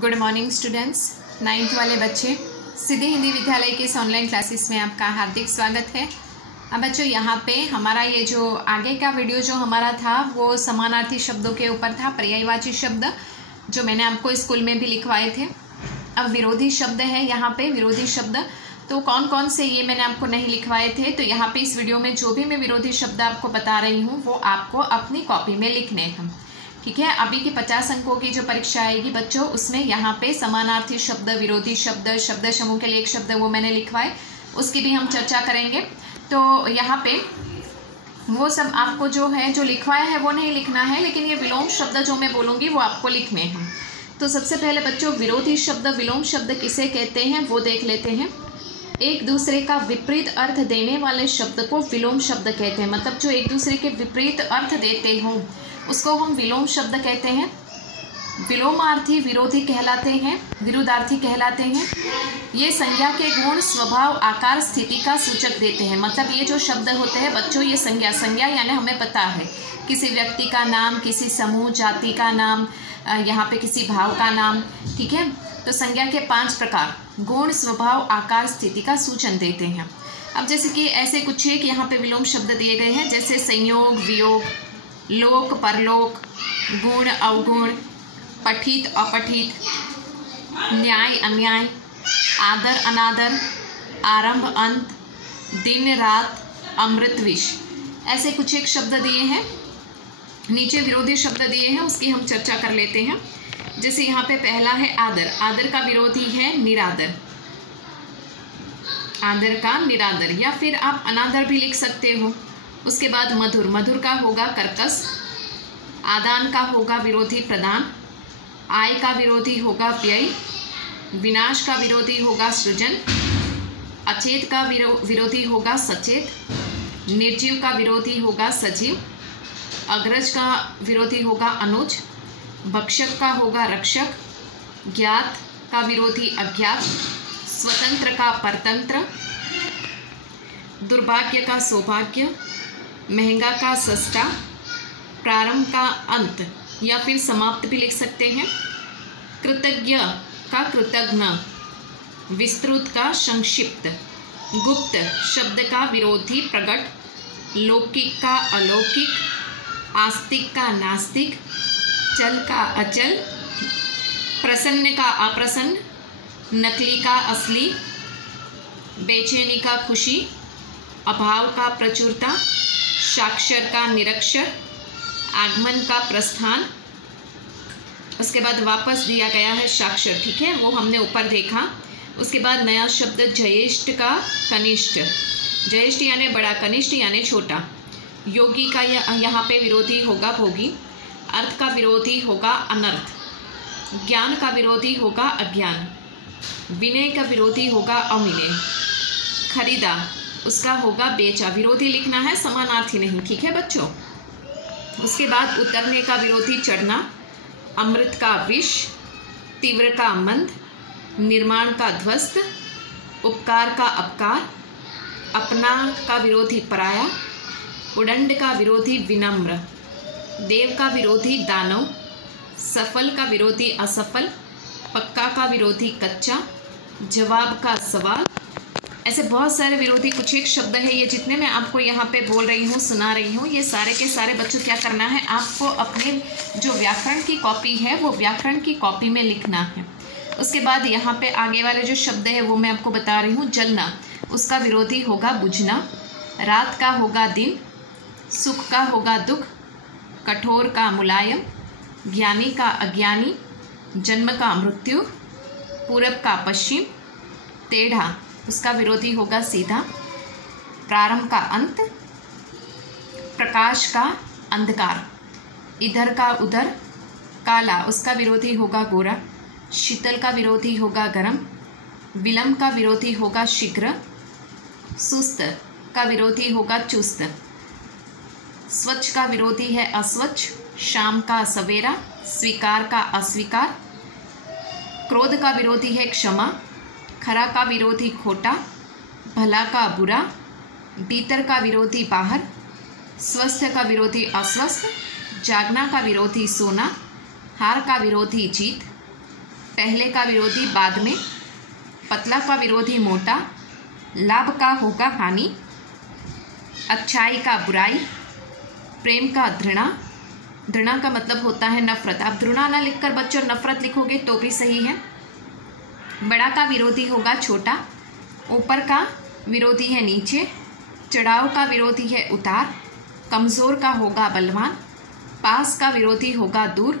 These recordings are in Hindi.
Good morning students. 9th वाले बच्चे, सिद्धि हिंदी विद्यालय के इस ऑनलाइन क्लासेस में आपका हार्दिक स्वागत है। अब बच्चों, यहाँ पे हमारा ये जो आगे का वीडियो जो हमारा था वो समानार्थी शब्दों के ऊपर था, पर्यायवाची शब्द जो मैंने आपको स्कूल में भी लिखवाए थे। अब विरोधी शब्द है यहाँ पे, विरोधी शब्द तो कौन कौन से ये मैंने आपको नहीं लिखवाए थे। तो यहाँ पे इस वीडियो में जो भी मैं विरोधी शब्द आपको बता रही हूँ वो आपको अपनी कॉपी में लिखने हैं, ठीक है। अभी की 50 अंकों की जो परीक्षा आएगी बच्चों, उसमें यहाँ पे समानार्थी शब्द, विरोधी शब्द, शब्द समूह के लिए एक शब्द वो मैंने लिखवाए, उसकी भी हम चर्चा करेंगे। तो यहाँ पे वो सब आपको जो है जो लिखवाया है वो नहीं लिखना है, लेकिन ये विलोम शब्द जो मैं बोलूँगी वो आपको लिखने हैं। तो सबसे पहले बच्चों, विरोधी शब्द, विलोम शब्द किसे कहते हैं वो देख लेते हैं। एक दूसरे का विपरीत अर्थ देने वाले शब्द को विलोम शब्द कहते हैं। मतलब जो एक दूसरे के विपरीत अर्थ देते हों उसको हम विलोम शब्द कहते हैं। विलोमार्थी विरोधी कहलाते हैं, विरुद्धार्थी कहलाते हैं। ये संज्ञा के गुण, स्वभाव, आकार, स्थिति का सूचक देते हैं। मतलब ये जो शब्द होते हैं बच्चों, ये संज्ञा यानी हमें पता है किसी व्यक्ति का नाम, किसी समूह जाति का नाम, यहाँ पे किसी भाव का नाम, ठीक है। तो संज्ञा के 5 प्रकार, गुण, स्वभाव, आकार, स्थिति का सूचन देते हैं। अब जैसे कि ऐसे कुछ एक यहाँ पे विलोम शब्द दिए गए हैं, जैसे संयोग, वियोग, लोक, परलोक, गुण, अवगुण, पठित, अपठित, न्याय, अन्याय, आदर, अनादर, आरंभ, अंत, दिन, रात, अमृत, विष, ऐसे कुछ एक शब्द दिए हैं। नीचे विरोधी शब्द दिए हैं, उसकी हम चर्चा कर लेते हैं। जैसे यहाँ पे पहला है आदर। आदर का विरोधी है निरादर, आदर का निरादर, या फिर आप अनादर भी लिख सकते हो। उसके बाद मधुर, मधुर का होगा कर्कश। आदान का होगा विरोधी प्रदान। आय का विरोधी होगा व्यय। विनाश का विरोधी होगा सृजन। अचेत का विरोधी होगा सचेत। निर्जीव का विरोधी होगा सजीव। अग्रज का विरोधी होगा अनुज। भक्षक का होगा रक्षक। ज्ञात का विरोधी अज्ञात। स्वतंत्र का परतंत्र। दुर्भाग्य का सौभाग्य। महंगा का सस्ता। प्रारंभ का अंत या फिर समाप्त भी लिख सकते हैं। कृतज्ञ का कृतघ्न। विस्तृत का संक्षिप्त। गुप्त शब्द का विरोधी प्रकट। लौकिक का अलौकिक। आस्तिक का नास्तिक। चल का अचल। प्रसन्न का अप्रसन्न। नकली का असली। बेचैनी का खुशी। अभाव का प्रचुरता। साक्षर का निरक्षर। आगमन का प्रस्थान। उसके बाद वापस दिया गया है साक्षर, ठीक है, वो हमने ऊपर देखा। उसके बाद नया शब्द ज्येष्ठ का कनिष्ठ। ज्येष्ठ यानी बड़ा, कनिष्ठ यानी छोटा। योगी का यहाँ पे विरोधी होगा भोगी। अर्थ का विरोधी होगा अनर्थ। ज्ञान का विरोधी होगा अज्ञान। विनय का विरोधी होगा अविनय। खरीदा उसका होगा बेचा। विरोधी लिखना है, समानार्थी नहीं, ठीक है बच्चों। उसके बाद उतरने का विरोधी चढ़ना। अमृत का विष। तीव्र का मंद। निर्माण का ध्वस्त। उपकार का अपकार। अपना का विरोधी पराया। उदंड का विरोधी विनम्र। देव का विरोधी दानव। सफल का विरोधी असफल। पक्का का विरोधी कच्चा। जवाब का सवाल। ऐसे बहुत सारे विरोधी कुछ एक शब्द है। ये जितने मैं आपको यहाँ पे बोल रही हूँ, सुना रही हूँ, ये सारे के सारे बच्चों क्या करना है, आपको अपने जो व्याकरण की कॉपी है वो व्याकरण की कॉपी में लिखना है। उसके बाद यहाँ पे आगे वाले जो शब्द है वो मैं आपको बता रही हूँ। जलना उसका विरोधी होगा बुझना। रात का होगा दिन। सुख का होगा दुख। कठोर का मुलायम। ज्ञानी का अज्ञानी। जन्म का मृत्यु। पूरब का पश्चिम। टेढ़ा उसका विरोधी होगा सीधा। प्रारंभ का अंत। प्रकाश का अंधकार। इधर का उधर। काला उसका विरोधी होगा गोरा। शीतल का विरोधी होगा गर्म। विलंब का विरोधी होगा शीघ्र। सुस्त का विरोधी होगा चुस्त। स्वच्छ का विरोधी है अस्वच्छ। शाम का सवेरा। स्वीकार का अस्वीकार। क्रोध का विरोधी है क्षमा। खरा का विरोधी खोटा। भला का बुरा। भीतर का विरोधी बाहर। स्वस्थ का विरोधी अस्वस्थ। जागना का विरोधी सोना। हार का विरोधी जीत। पहले का विरोधी बाद में, पतला का विरोधी मोटा, लाभ का होगा हानि, अच्छाई का बुराई, प्रेम का घृणा। घृणा का मतलब होता है नफरत। आप घृणा ना लिखकर बच्चों नफरत लिखोगे तो भी सही है। बड़ा का विरोधी होगा छोटा, ऊपर का विरोधी है नीचे, चढ़ाव का विरोधी है उतार, कमज़ोर का होगा बलवान, पास का विरोधी होगा दूर,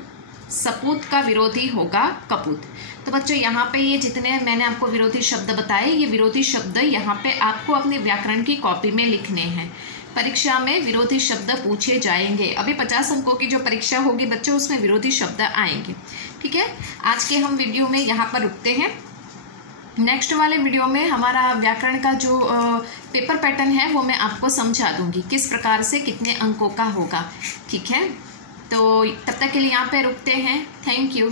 सपूत का विरोधी होगा कपूत। तो बच्चों यहाँ पे ये जितने मैंने आपको विरोधी शब्द बताए, ये विरोधी शब्द यहाँ पे आपको अपने व्याकरण की कॉपी में लिखने हैं। परीक्षा में विरोधी शब्द पूछे जाएंगे। अभी 50 अंकों की जो परीक्षा होगी बच्चों, उसमें विरोधी शब्द आएंगे। ठीक है, आज के हम वीडियो में यहाँ पर रुकते हैं। नेक्स्ट वाले वीडियो में हमारा व्याकरण का जो पेपर पैटर्न है वो मैं आपको समझा दूंगी, किस प्रकार से कितने अंकों का होगा। ठीक है, तो तब तक के लिए यहाँ पे रुकते हैं। Thank you.